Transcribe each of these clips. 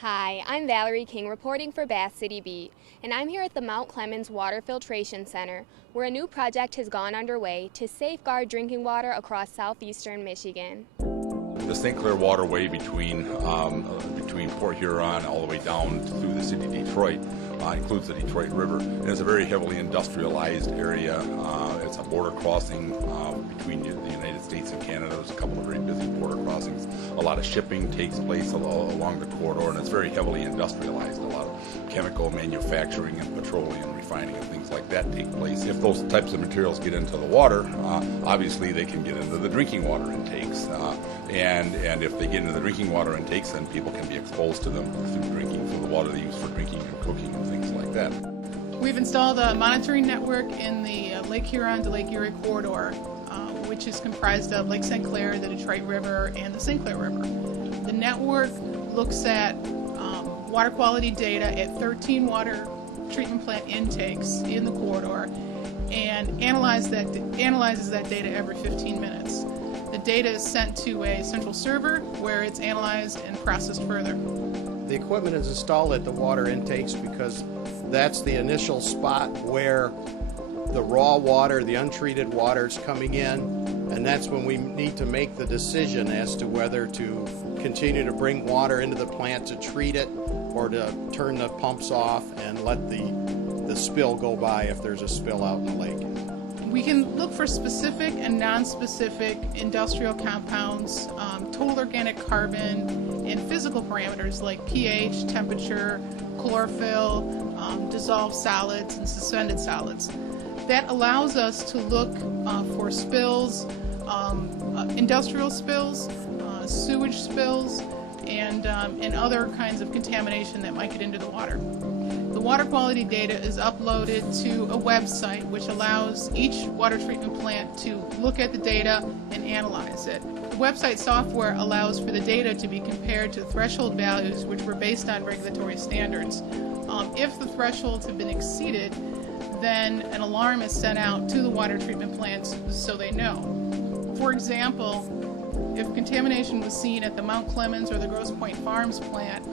Hi, I'm Valerie King reporting for Bath City Beat, and I'm here at the Mount Clemens Water Filtration Center, where a new project has gone underway to safeguard drinking water across southeastern Michigan. The St. Clair waterway between Port Huron all the way down through the city of Detroit includes the Detroit River. And it's a very heavily industrialized area. It's a border crossing between the United States and Canada. There's a couple of very busy border crossings. A lot of shipping takes place along the corridor, and it's very heavily industrialized. A lot of chemical manufacturing and petroleum refining and things like that take place. If those types of materials get into the water, obviously they can get into the drinking water intakes. And if they get into the drinking water intakes, then people can be exposed to them through the water they use for drinking and cooking and things like that. We've installed a monitoring network in the Lake Huron to Lake Erie corridor, which is comprised of Lake St. Clair, the Detroit River, and the St. Clair River. The network looks at water quality data at 13 water treatment plant intakes in the corridor and analyzes that data every 15 minutes. The data is sent to a central server where it's analyzed and processed further. The equipment is installed at the water intakes because that's the initial spot where the raw water, the untreated water is coming in, and that's when we need to make the decision as to whether to continue to bring water into the plant to treat it or to turn the pumps off and let the spill go by if there's a spill out in the lake. We can look for specific and non-specific industrial compounds, total organic carbon, and physical parameters like pH, temperature, chlorophyll, dissolved solids, and suspended solids. That allows us to look for spills, industrial spills, sewage spills, and other kinds of contamination that might get into the water. The water quality data is uploaded to a website which allows each water treatment plant to look at the data and analyze it. The website software allows for the data to be compared to threshold values which were based on regulatory standards. If the thresholds have been exceeded, then an alarm is sent out to the water treatment plants so they know. For example, if contamination was seen at the Mount Clemens or the Grosse Pointe Farms plant,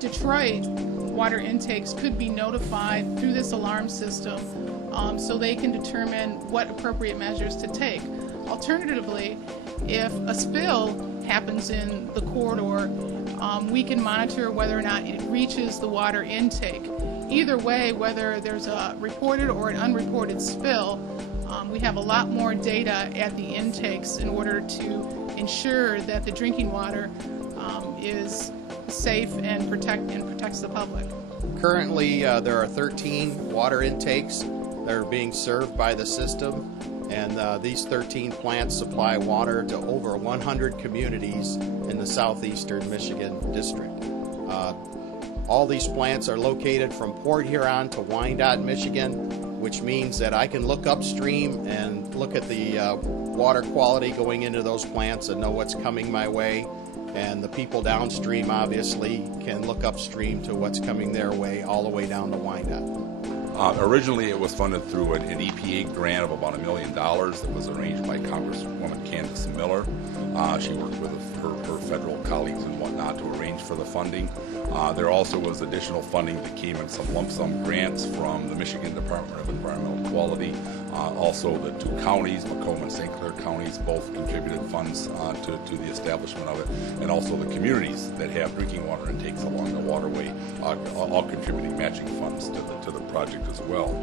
Detroit water intakes could be notified through this alarm system so they can determine what appropriate measures to take. Alternatively, if a spill happens in the corridor, we can monitor whether or not it reaches the water intake. Either way, whether there's a reported or an unreported spill, we have a lot more data at the intakes in order to ensure that the drinking water is safe and protects the public. Currently, there are 13 water intakes that are being served by the system, and these 13 plants supply water to over 100 communities in the southeastern Michigan district. All these plants are located from Port Huron to Wyandotte, Michigan, which means that I can look upstream and look at the water quality going into those plants and know what's coming my way. And the people downstream obviously can look upstream to what's coming their way all the way down to Wyandotte. Originally it was funded through an EPA grant of about $1 million that was arranged by Congresswoman Candace Miller. She worked with her federal colleagues and whatnot to arrange for the funding. There also was additional funding that came in some lump sum grants from the Michigan Department of Environmental Quality. Also the two counties, Macomb and St. Clair counties, both contributed funds to the establishment of it, and also the communities that have drinking water intakes along the waterway, all contributing matching funds to the project as well.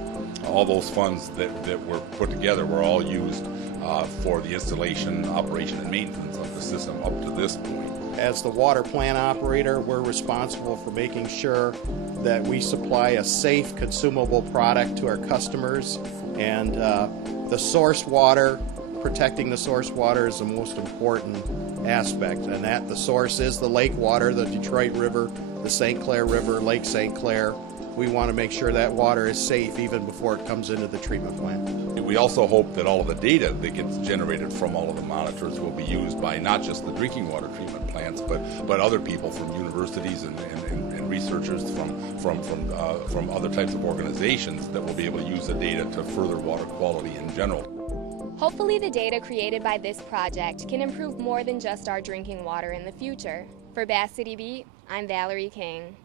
All those funds that were put together were all used for the installation, operation, and maintenance of the system up to this point. As the water plant operator, we're responsible for making sure that we supply a safe, consumable product to our customers, and the source water, protecting the source water is the most important aspect, and that the source is the lake water, the Detroit River, the St. Clair River, Lake St. Clair. We want to make sure that water is safe even before it comes into the treatment plant. We also hope that all of the data that gets generated from all of the monitors will be used by not just the drinking water treatment plants, but other people from universities and researchers from other types of organizations that will be able to use the data to further water quality in general. Hopefully the data created by this project can improve more than just our drinking water in the future. For Bass City Beat, I'm Valerie King.